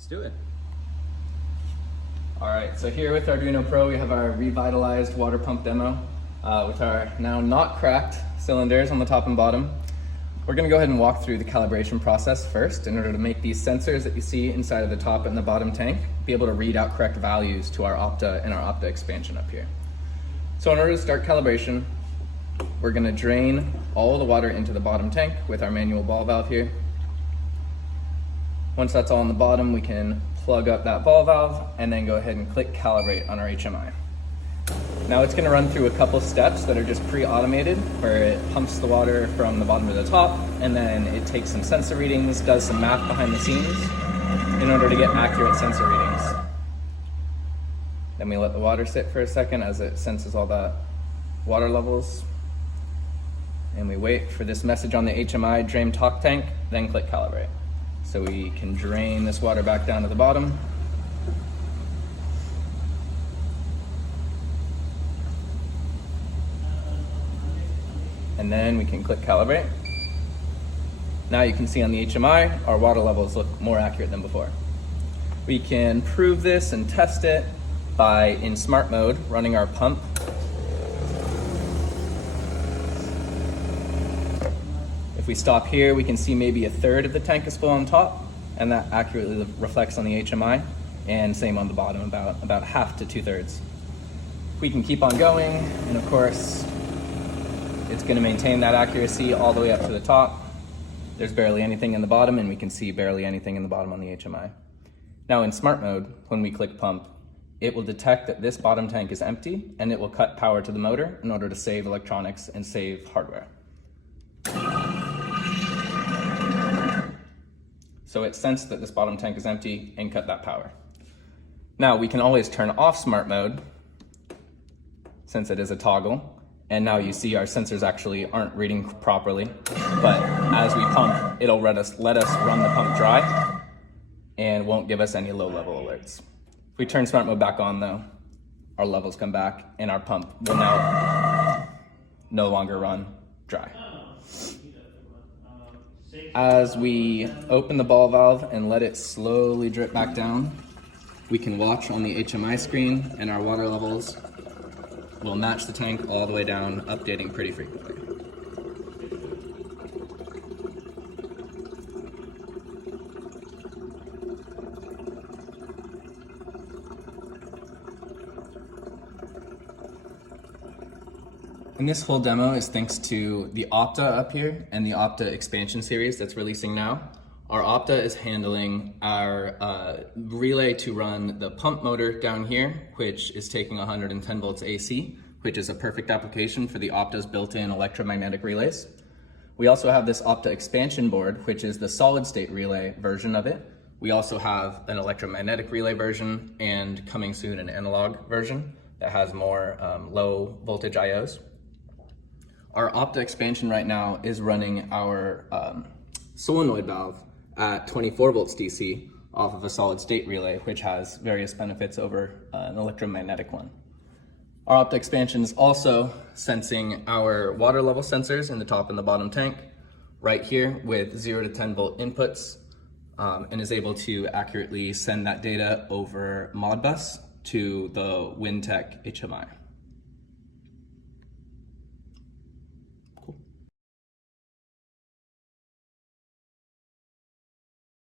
Let's do it. All right, so here with Arduino Pro, we have our revitalized water pump demo with our now not cracked cylinders on the top and bottom. We're gonna go ahead and walk through the calibration process first in order to make these sensors that you see inside of the top and the bottom tank be able to read out correct values to our Opta and our Opta expansion up here. So in order to start calibration, we're gonna drain all the water into the bottom tank with our manual ball valve here. Once that's all on the bottom, we can plug up that ball valve and then go ahead and click calibrate on our HMI. Now it's gonna run through a couple steps that are just pre-automated, where it pumps the water from the bottom to the top, and then it takes some sensor readings, does some math behind the scenes in order to get accurate sensor readings. Then we let the water sit for a second as it senses all the water levels. And we wait for this message on the HMI, drain top tank, then click calibrate. So we can drain this water back down to the bottom. And then we can click calibrate. Now you can see on the HMI, our water levels look more accurate than before. We can prove this and test it by, in smart mode, running our pump. If we stop here, we can see maybe a third of the tank is full on top, and that accurately reflects on the HMI, and same on the bottom, about half to 2/3. We can keep on going, and of course, it's gonna maintain that accuracy all the way up to the top. There's barely anything in the bottom, and we can see barely anything in the bottom on the HMI. Now in smart mode, when we click pump, it will detect that this bottom tank is empty, and it will cut power to the motor in order to save electronics and save hardware. So it sensed that this bottom tank is empty and cut that power. Now we can always turn off smart mode, since it is a toggle, and now you see our sensors actually aren't reading properly, but as we pump, it'll let us run the pump dry and won't give us any low level alerts. If we turn smart mode back on though, our levels come back and our pump will now no longer run dry. As we open the ball valve and let it slowly drip back down, we can watch on the HMI screen, and our water levels will match the tank all the way down, updating pretty frequently. And this whole demo is thanks to the Opta up here and the Opta expansion series that's releasing now. Our Opta is handling our relay to run the pump motor down here, which is taking 110 volts AC, which is a perfect application for the Opta's built-in electromagnetic relays. We also have this Opta expansion board, which is the solid state relay version of it. We also have an electromagnetic relay version, and coming soon an analog version that has more low voltage IOs. Our Opta expansion right now is running our solenoid valve at 24 volts DC off of a solid state relay, which has various benefits over an electromagnetic one. Our Opta expansion is also sensing our water level sensors in the top and the bottom tank right here with 0 to 10 volt inputs, and is able to accurately send that data over Modbus to the WinTech HMI.